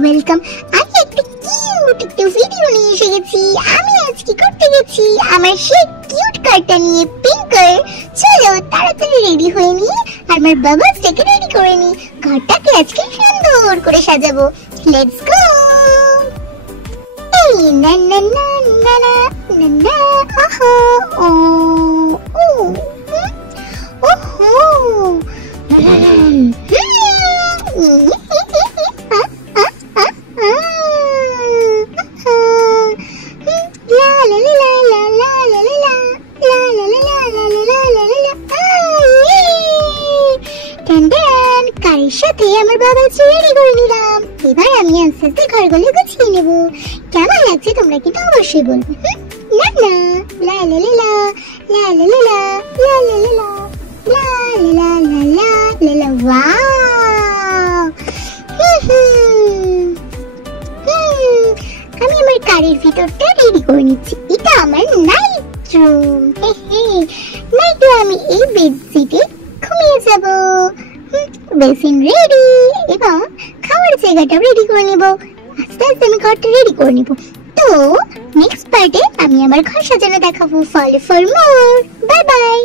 Welcome. আমি একটা cute একটা ভিডিও নিয়ে এসে গেছি। আমি আজকে করতে গেছি আমার সেই কিউট কারটা নিয়ে পিঙ্ক কালার। চলো তাড়াতাড়ি রেডি হয়ে নি আর আমার বাবাসটাকে রেডি করে নি। ঘরটাকে আজকে সুন্দর করে সাজাবো। Let's go. এই না না না না না না না আহা ও ও ওহো সাথে আমার বাবা রেডি করে নিলাম। এবার আমি আস্তে আস্তে ঘরগুলো গুছিয়ে নেব। কেমন লাগছে তোমরা কিন্তু অবশ্যই বলবে। না না লা লা লা লা লা লা লা লা লা লা লা লা লা লা লা লা ওয়াও। আমি আমার কারের ভিতরটা রেডি করে নিচ্ছি। এটা আমার নাইট রুম। নাইটে আমি এই বেডশিটে ঘুমিয়ে যাব। বেসিন রেডি এবং খাওয়ার জায়গাটা রেডি করে নেব। আস্তে আস্তে আমি ঘরটা রেডি করে নেব। তো নেক্সট পার্টে আমি আমার ঘর সাজানো দেখাবো। Follow for more. Bye bye.